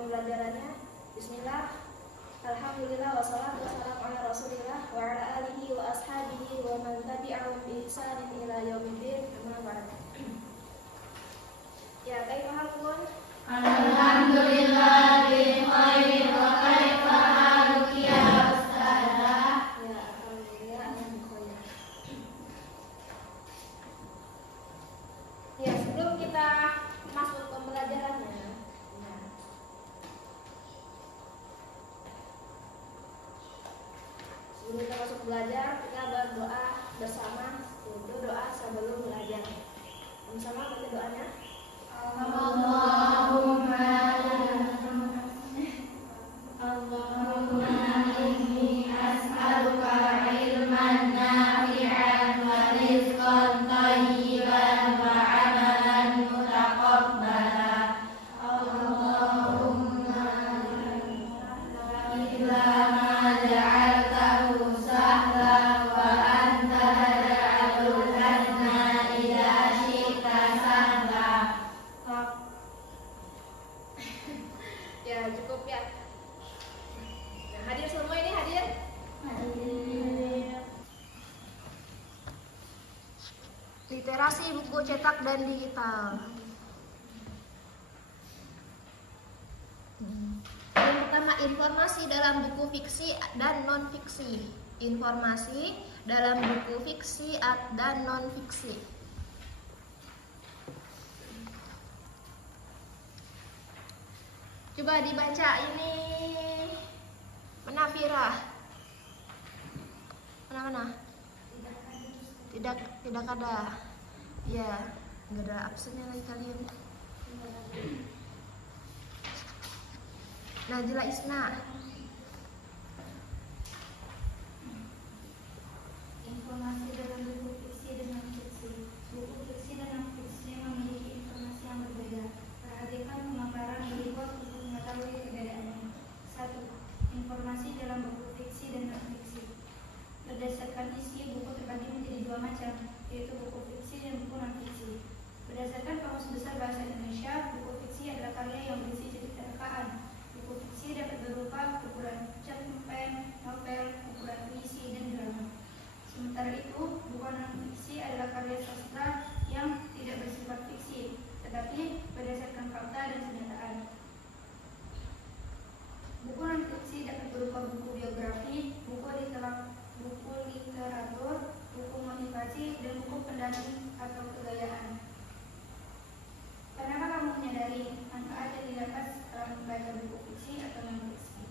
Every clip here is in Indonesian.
pembelajarannya. Bismillah, alhamdulillah, wassalatu wassalamu ala rasulillah wa ala alihi wa ashabihi wa man tabi'ahum bi ihsanin ila yaumiddin. Amma ba'd. Ya, kaifa halun? Alhamdulillah bi khairin wa kaifa haluki ya ustazah? Ya, alhamdulillah alhamdulillah. Ya, sebelum kita masuk pembelajarannya, sebelum kita masuk belajar, kita berdoa bersama, yaitu doa sebelum belajar. Sama-sama baca doanya. Allahumma inni as'aluka ilman nafi'an wa rizqan thayyiban wa amalan mutaqabbala. Allahumma illa ma ja'altahu sahla wa anta taj'alul hazna idza syi'ta sahla. Ya, cukup ya. Nah, hadir semua ini hadir? Literasi buku cetak dan digital. Yang pertama, informasi dalam buku fiksi dan non-fiksi. Informasi dalam buku fiksi dan non-fiksi. Coba dibaca ini. Mana Firah? Mana? Tidak ada. Ya, nggak ada absennya lagi kalian. Najla Isna. Informasi dalam buku fiksi dan non-fiksi. Buku fiksi dan non-fiksi memiliki informasi yang berbeda. Perhatikan pemaparan berikut untuk mengetahui perbedaannya. 1. Informasi dalam buku fiksi dan non-fiksi. Berdasarkan isi, buku terbagi menjadi dua macam, yaitu buku fiksi dan buku non-fiksi. Berdasarkan Kamus Besar Bahasa Indonesia, buku fiksi adalah karya yang berisi cerita-certaan. Buku fiksi dapat berupa ukuran cerpen, novel, ukuran puisi, dan drama. Sementara itu, buku non-fiksi adalah karya sastra yang tidak bersifat fiksi, tetapi berdasarkan fakta dan kenyataan. Buku non-fiksi dapat berupa buku biografi, buku literatur, buku motivasi, dan buku pendamping atau kegayaan. Kenapa kamu menyadari manfaat yang didapat setelah membaca buku fiksi atau non-fiksi?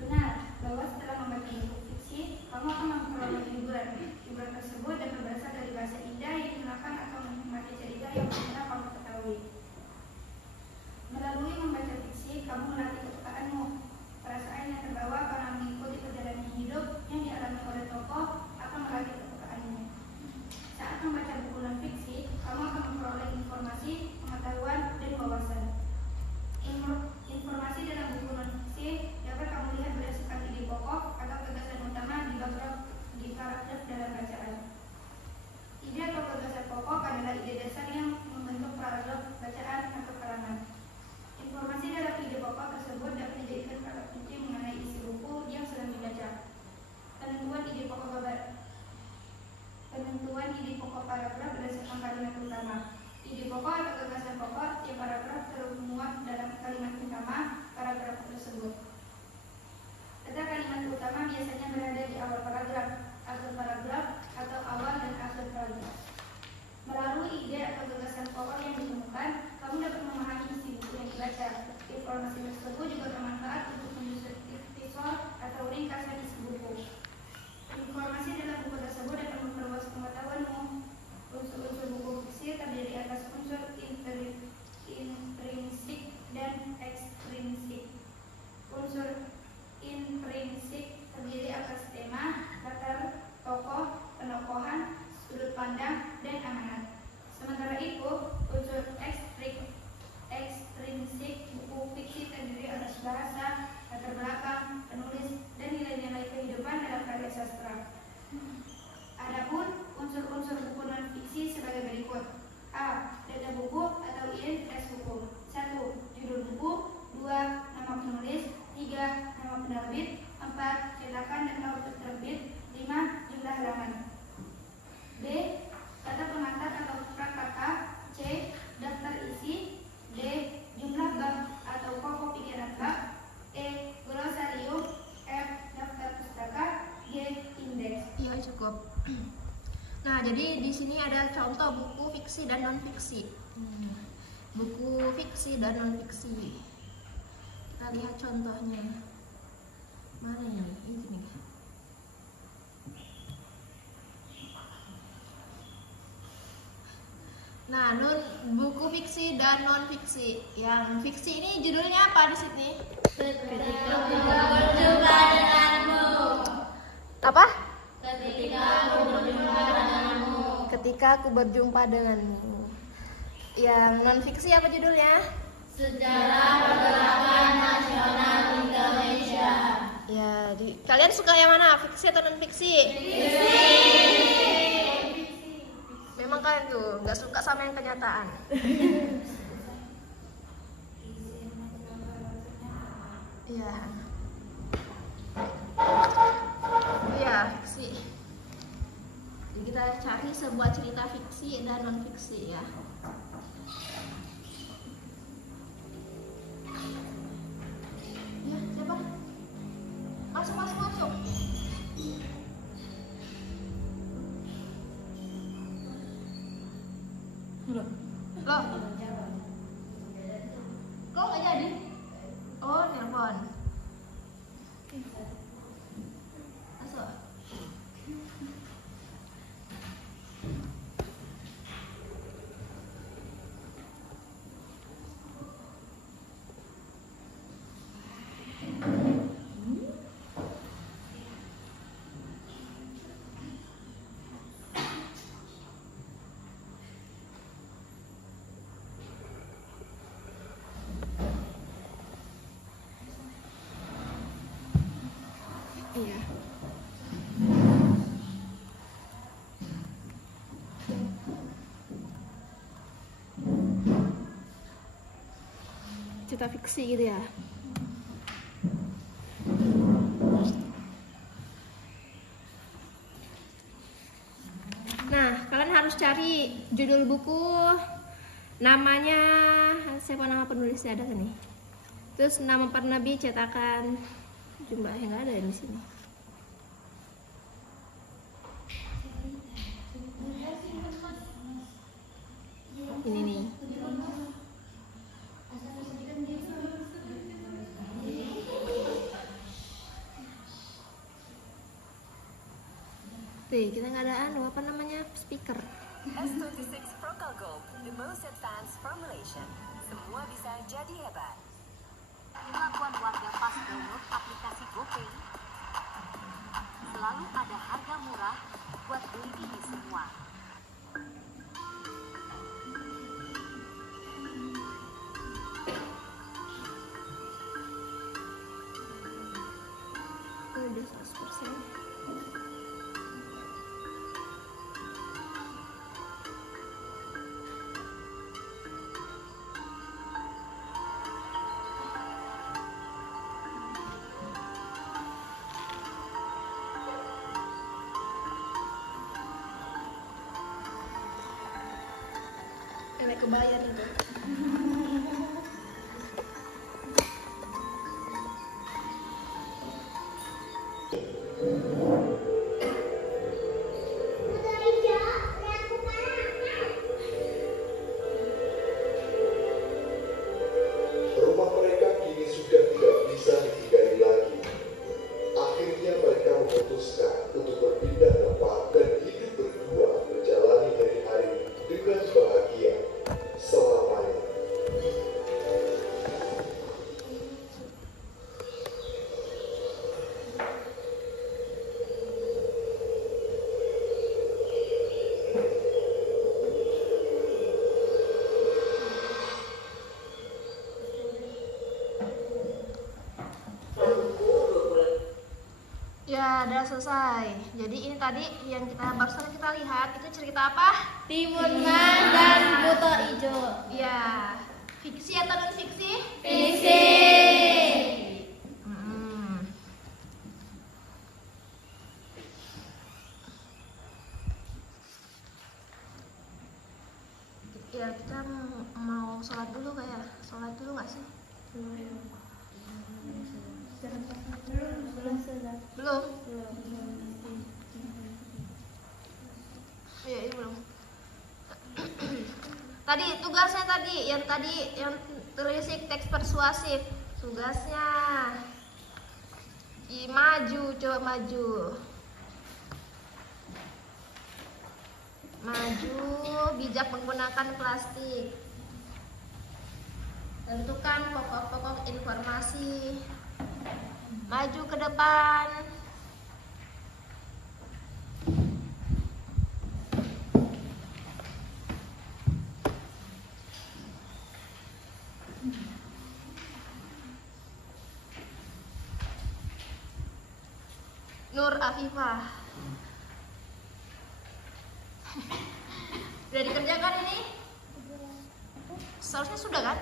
Benar bahwa setelah membaca buku fiksi, kamu akan memperoleh hiburan. Hiburan tersebut dapat berasal dari bahasa indah yang digunakan atau menikmati cerita yang pernah kamu ketahui. Melalui membaca fiksi, kamu melatih kepekaanmu, perasaan yang terbawa karena mengikuti perjalanan hidup yang dialami oleh tokoh akan melatih kepekaanmu. Saat membaca buku non-fiksi, kamu akan memperoleh informasi, pengetahuan, dan wawasan. Informasi dalam buku non-fiksi dapat kamu lihat berdasarkan ide pokok atau gagasan utama di paragraf dalam bacaan. Ide atau gagasan pokok adalah ide dasar yang membentuk paragraf bacaan atau karangan. Informasi dalam ide pokok jadi di sini ada contoh buku fiksi dan non fiksi. Buku fiksi dan non fiksi. Kita lihat contohnya. Mana ini? Ini. Nah, buku fiksi dan non fiksi. Yang fiksi ini judulnya apa di sini? Ketika aku berjumpa denganmu. Apa? Ketika aku berjumpa denganmu. Ketika aku berjumpa denganmu. Yang non fiksi apa judulnya? Sejarah Pergerakan Nasional Indonesia. Ya, kalian suka yang mana? Fiksi atau non fiksi? Fiksi. Memang kalian tuh nggak suka sama yang kenyataan. Iya. Iya, fiksi. Jadi kita cari sebuah cerita fiksi dan non fiksi ya. Ya, siapa? Masuk. Loh. Kok nggak jadi? Oh, nelpon. Masuk. Iya. Cerita fiksi gitu ya. Nah, kalian harus cari judul buku, namanya, siapa nama penulisnya ada nih. Terus nama penerbit, cetakan, jumlahnya nggak ada di sini. Ini nih. Tuh, kita nggak ada apa namanya, speaker. S26 Procol Gold, the most advanced formulation. Semua bisa jadi hebat. Kelakuan warga pas download aplikasi GoPay. Selalu ada harga murah buat beli ini semua. Udah 100%. Kebayar itu. Rumah mereka kini sudah tidak bisa ditinggali lagi. Akhirnya mereka memutuskan untuk berpindah tempat dan hidup berdua menjalani hari-hari dengan bahagia selamanya. Ya, udah selesai. Jadi ini tadi yang barusan kita lihat itu cerita apa? Timungan dan Buto Ijo. Ya, fiksi atau non fiksi? Fiksi. Ya kita mau sholat dulu kayak sholat dulu nggak sih? Belum. Ya Tadi tugasnya yang tulisik teks persuasif. Tugasnya maju, coba maju. Maju, bijak menggunakan plastik. Tentukan pokok-pokok informasi. Maju ke depan. Nur Afifah. Sudah dikerjakan ini? Seharusnya sudah kan?